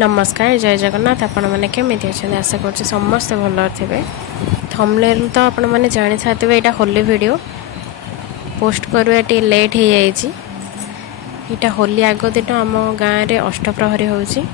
नमस्कार जय जगन्नाथ आपण मैंने केमी अच्छे आशा कर समस्ते भल थे थंबनेल तो आपण मैंने जानी था यहाँ होली वीडियो पोस्ट करवा टे लेट हो जाइए। यहाँ होली आग दिन आम गाँव में अष्टप्रहरी होची।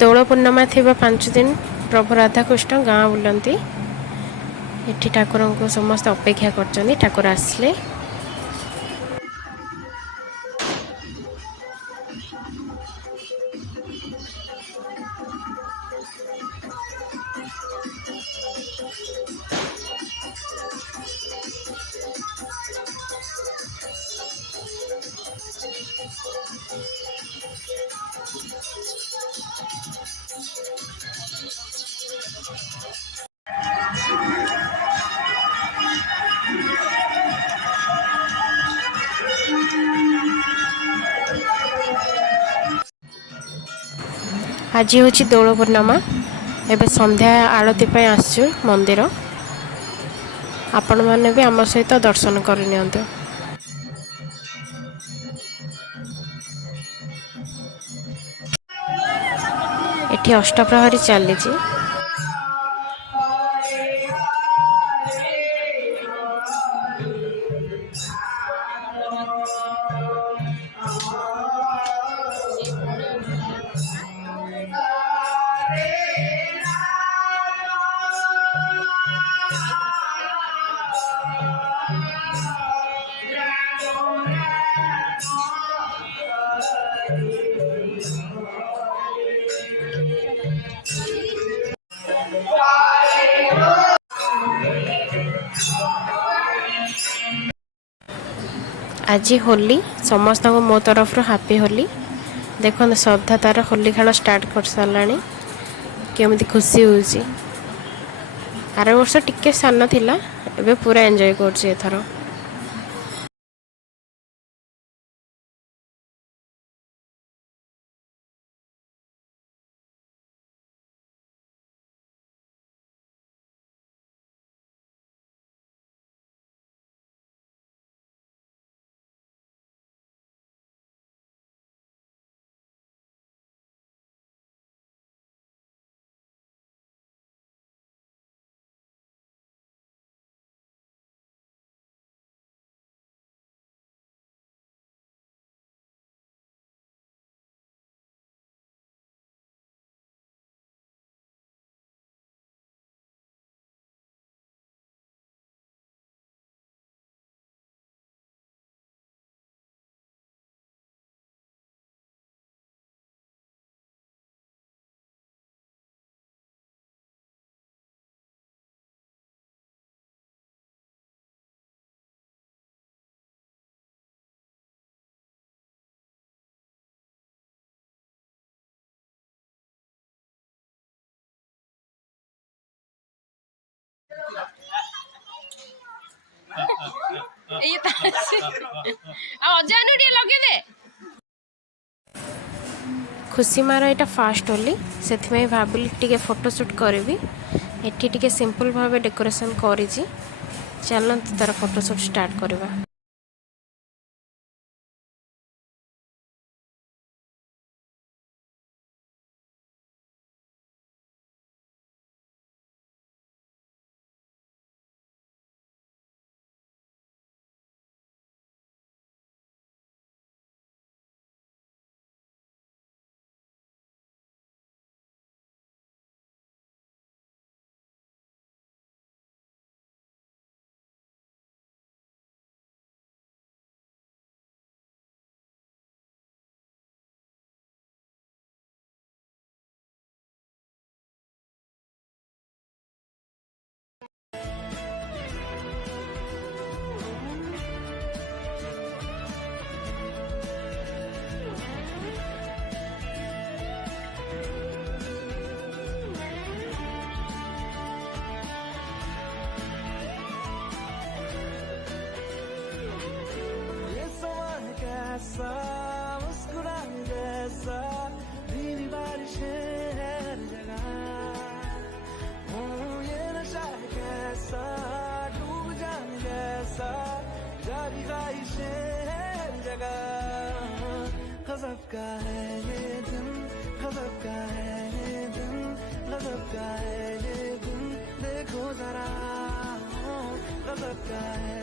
दोल पूर्णिमा थी 5 दिन प्रभु राधाकृष्ण गाँ बुलती। ये ठाकुर को समस्त अपेक्षा कर ठाकुर आसले। आज हूँ दोल पूर्णिमा। एवं संध्या आरती आसु मंदिर आपण मैंने भी आम सहित दर्शन करनी। एठी अष्टप्रहरी चली। आज होली समस्त को मो तरफ हापी होली। देखो श्रद्धा तार होली खेल स्टार्ट कर सारे केमी खुशी होची। आर वर्ष टिके सान थिला एबे पूरा एंजॉय करछि एथरो। खुशी मार यहाँ फास्ट होली से भाविली टे फोटोशूट करी। एटी टे सिंपल भाव डेकोरेशन करी। चलते तार फोटोशूट स्टार्ट करवा। आता है